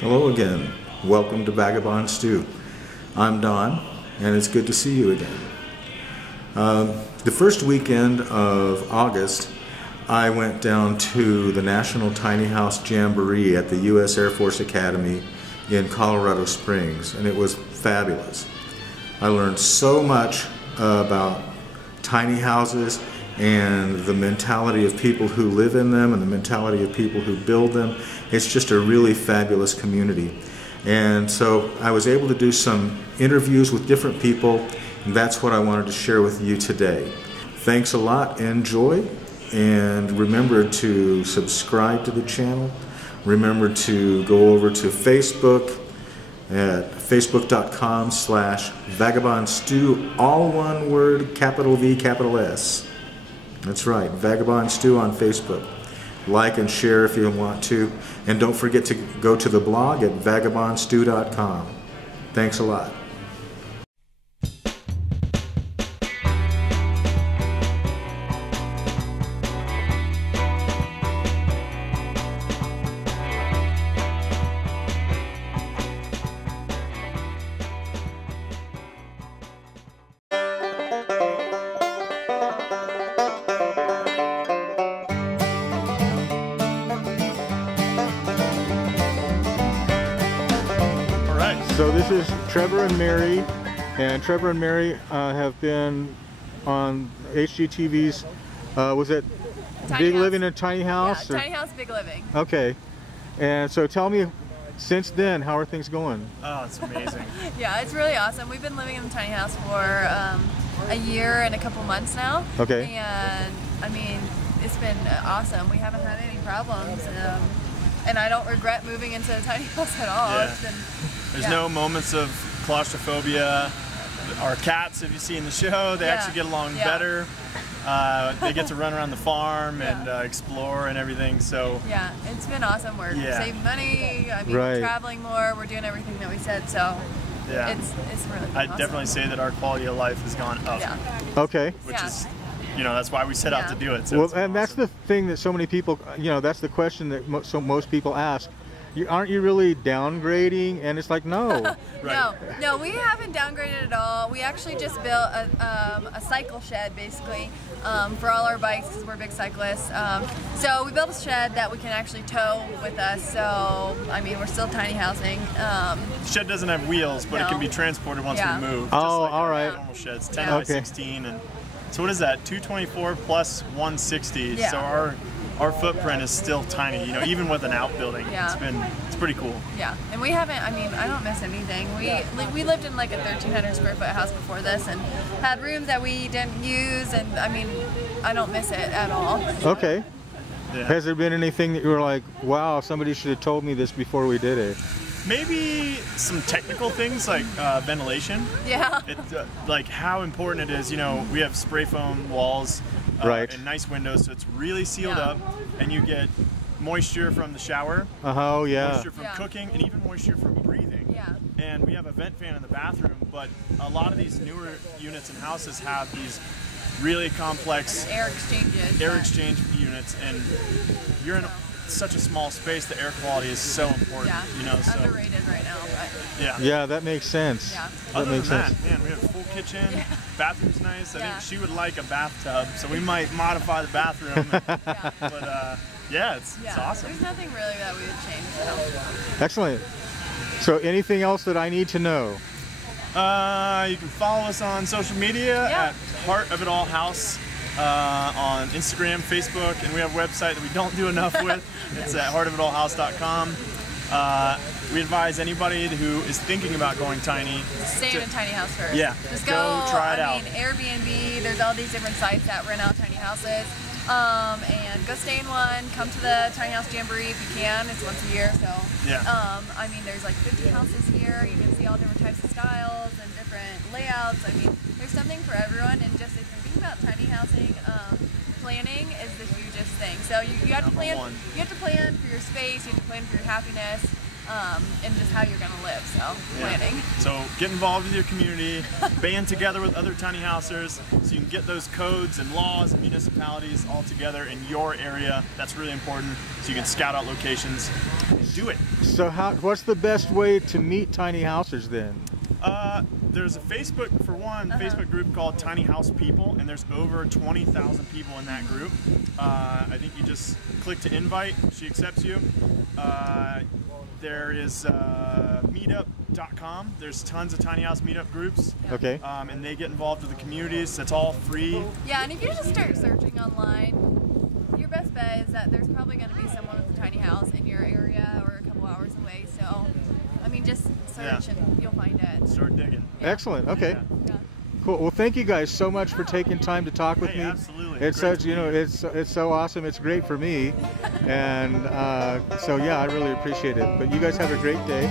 Hello again. Welcome to VagabondStew. I'm Don, and it's good to see you again. The first weekend of August, I went down to the National Tiny House Jamboree at the U.S. Air Force Academy in Colorado Springs, and it was fabulous. I learned so much about tiny houses and the mentality of people who live in them and the mentality of people who build them. It's just a really fabulous community. And so I was able to do some interviews with different people, and that's what I wanted to share with you today. Thanks a lot, enjoy, and remember to subscribe to the channel. Remember to go over to Facebook at facebook.com/VagabondStew, all one word, capital V, capital S. That's right, VagabondStew on Facebook. Like and share if you want to. And don't forget to go to the blog at VagabondStew.com. Thanks a lot. So this is Trevor and Mary, and Trevor and Mary have been on HGTV's, was it Big Living in a Tiny House? Yeah, Tiny House, Big Living. Okay, and so tell me, since then, how are things going? Oh, it's amazing. Yeah, it's really awesome. We've been living in the tiny house for a year and a couple months now. Okay. And I mean, it's been awesome. We haven't had any problems. And I don't regret moving into a tiny house at all. Yeah. It's been, There's no moments of claustrophobia. Our cats, if you see in the show, they actually get along better. They get to run around the farm and explore and everything. So yeah, it's been awesome. We're saving money. I mean, we're traveling more. We're doing everything that we said. So yeah, it's really been I'd awesome. definitely say that our quality of life has gone up. Yeah. Okay. Which is, you know, that's why we set out to do it. So well, and that's the thing that so many people, you know, that's the question that most people ask. Aren't you really downgrading? And it's like, no. No, we haven't downgraded at all. We actually just built a cycle shed, basically, for all our bikes, because we're big cyclists. So we built a shed that we can actually tow with us. So, I mean, we're still tiny housing. The shed doesn't have wheels, but it can be transported once we move. Oh, like all right. Normal sheds, 10 by 16, and so what is that? 224 plus 160. Yeah. So our footprint is still tiny, you know, even with an outbuilding. Yeah. It's pretty cool. Yeah, and we haven't, I mean, I don't miss anything. We lived in like a 1,300 square foot house before this and had rooms that we didn't use, and I mean, I don't miss it at all. Okay. Yeah. Has there been anything that you were like, wow, somebody should have told me this before we did it? Maybe some technical things like ventilation. Yeah. Like how important it is, you know, we have spray foam walls and nice windows, so it's really sealed up, and you get moisture from the shower, moisture from cooking, and even moisture from breathing. Yeah. And we have a vent fan in the bathroom, but a lot of these newer units and houses have these really complex air exchange units, and you're in such a small space. The air quality is so important. Yeah. You know, so underrated right now, but yeah, that makes sense. Yeah. Other than that, man, we have a full kitchen. Bathroom's nice. I think she would like a bathtub, so we might modify the bathroom. But yeah, it's awesome. There's nothing really that we would change. So. Excellent. So anything else that I need to know? You can follow us on social media at Heart of It All House on Instagram, Facebook, and we have a website that we don't do enough with. It's at heartofitallhouse.com. We advise anybody who is thinking about going tiny, stay in a tiny house first. Yeah, just go try it out. I mean, Airbnb. There's all these different sites that rent out tiny houses. And go stay in one. Come to the Tiny House Jamboree if you can. It's once a year, so. Yeah. I mean, there's like 50 houses here. You can see all different types of styles and different layouts. I mean, there's something for everyone. And just if you're thinking about tiny housing, planning is the hugest thing. So you have to plan. You have to plan for your space. You have to plan for your happiness. And just how you're going to live, so planning. So get involved with your community, band together with other tiny housers so you can get those codes and laws and municipalities all together in your area. That's really important so you can scout out locations. do it. So what's the best way to meet tiny housers then? There's a Facebook, for one, Facebook group called Tiny House People, and there's over 20,000 people in that group. I think you just click to invite, she accepts you. There is meetup.com. There's tons of tiny house meetup groups. Okay. And they get involved with the communities. It's all free. Yeah, and if you just start searching online, your best bet is that there's probably going to be someone with a tiny house in your area or a couple hours away. So, I mean, just search and you'll find it. Start digging. Yeah. Excellent. Okay. Yeah. Cool. Well, thank you guys so much for taking time to talk with me. Absolutely. It's such, it's so awesome. It's great for me, and so yeah, I really appreciate it. But you guys have a great day.